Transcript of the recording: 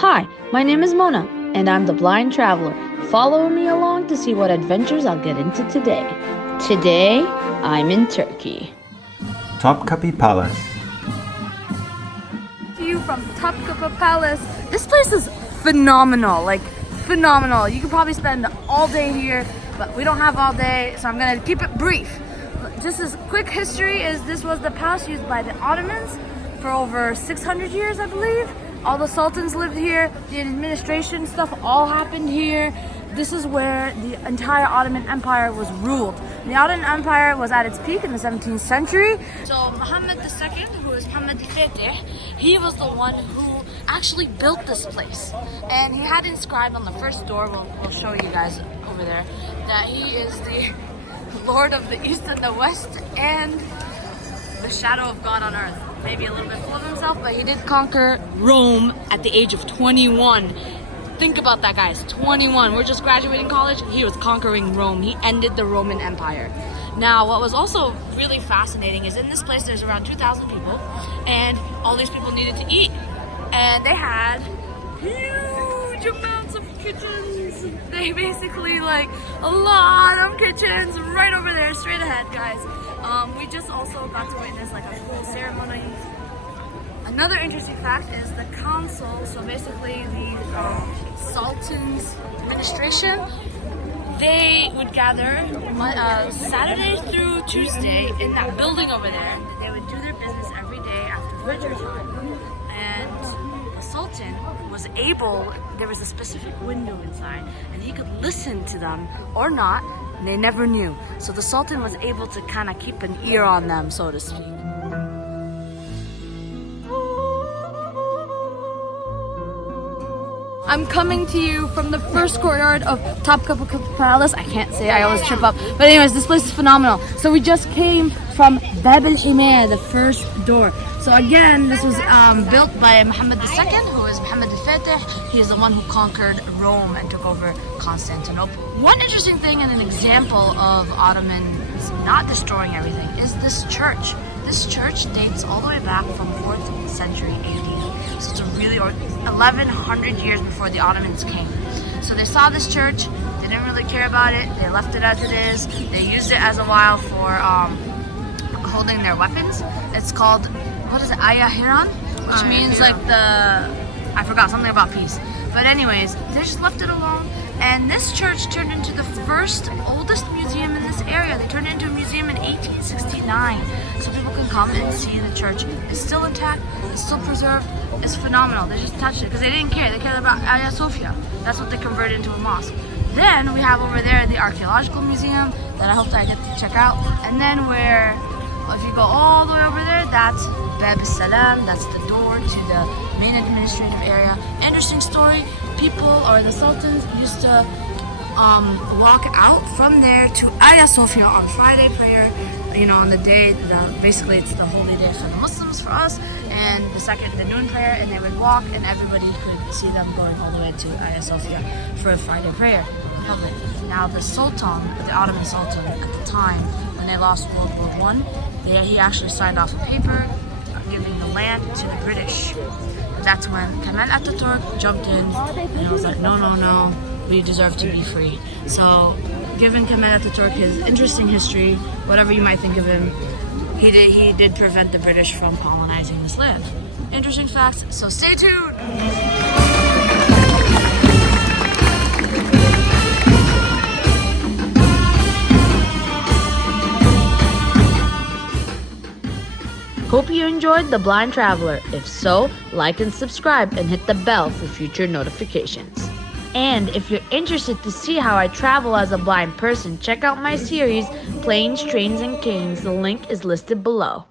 Hi, my name is Mona, and I'm the blind traveler. Follow me along to see what adventures I'll get into today. Today, I'm in Turkey. Topkapi Palace. View from Topkapi Palace. This place is phenomenal, like phenomenal. You could probably spend all day here, but we don't have all day, so I'm gonna keep it brief. Just as quick history is this was the palace used by the Ottomans for over 600 years, I believe. All the Sultans lived here. The administration stuff all happened here. This is where the entire Ottoman Empire was ruled. The Ottoman Empire was at its peak in the 17th century. So Muhammad II, who is Muhammad Fatih, he was the one who actually built this place. And he had inscribed on the first door, we'll show you guys over there, that he is the Lord of the East and the West and the shadow of God on earth. Maybe a little bit full of himself, but he did conquer Rome at the age of 21. Think about that, guys. 21. We're just graduating college. He was conquering Rome. He ended the Roman Empire. Now, what was also really fascinating is in this place there's around 2,000 people, and all these people needed to eat. And they had huge amounts of kitchens. They basically, like, a lot of kitchens right over there, straight ahead, guys. We just also got to witness like a full ceremony. Another interesting fact is the council, so basically the Sultans administration, they would gather Saturday through Tuesday in that building over there. They would do their business every day after Fajr time. And the Sultan was able, there was a specific window inside, and he could listen to them or not. They never knew. So the Sultan was able to kind of keep an ear on them, so to speak. I'm coming to you from the first courtyard of Topkapi Palace. I can't say, I always trip up. But anyways, this place is phenomenal. So we just came from Bab al-Himaya, the first door. So again, this was built by Muhammad II, who is Muhammad Fatih. He is the one who conquered Rome and took over Constantinople. One interesting thing and an example of Ottomans not destroying everything is this church. This church dates all the way back from 4th century AD. So it's a really 1100 years before the Ottomans came. So they saw this church, they didn't really care about it, they left it as it is. They used it as a while for holding their weapons. It's called, what is it, Harem, which means like I forgot, something about peace. But anyways, they just left it alone. And this church turned into the first oldest museum in this area. They turned it into a museum in 1869. So people can come and see the church. It's still intact, it's still preserved, it's phenomenal. They just touched it because they didn't care. They cared about Hagia Sophia. That's what they converted into a mosque. Then we have over there the archaeological museum that I hope that I get to check out. And then if you go all the way over there, that's Bab al-Salam, that's the door to the main administrative area. Interesting story, people or the Sultans used to walk out from there to Hagia Sophia on Friday prayer, on the day, basically it's the holy day for the Muslims, for us, and the noon prayer, and they would walk and everybody could see them going all the way to Hagia Sophia for a Friday prayer. Public. Now the Sultan, the Ottoman Sultan at the time, when they lost World War I, he actually signed off a paper giving the land to the British. And that's when Kemal Atatürk jumped in and was like, no, we deserve to be free. So, given Kemal Atatürk his interesting history, whatever you might think of him, he did prevent the British from colonizing this land. Interesting facts, so stay tuned! Hope you enjoyed The Blind Traveler. If so, like and subscribe and hit the bell for future notifications. And if you're interested to see how I travel as a blind person, check out my series, Planes, Trains, and Kings. The link is listed below.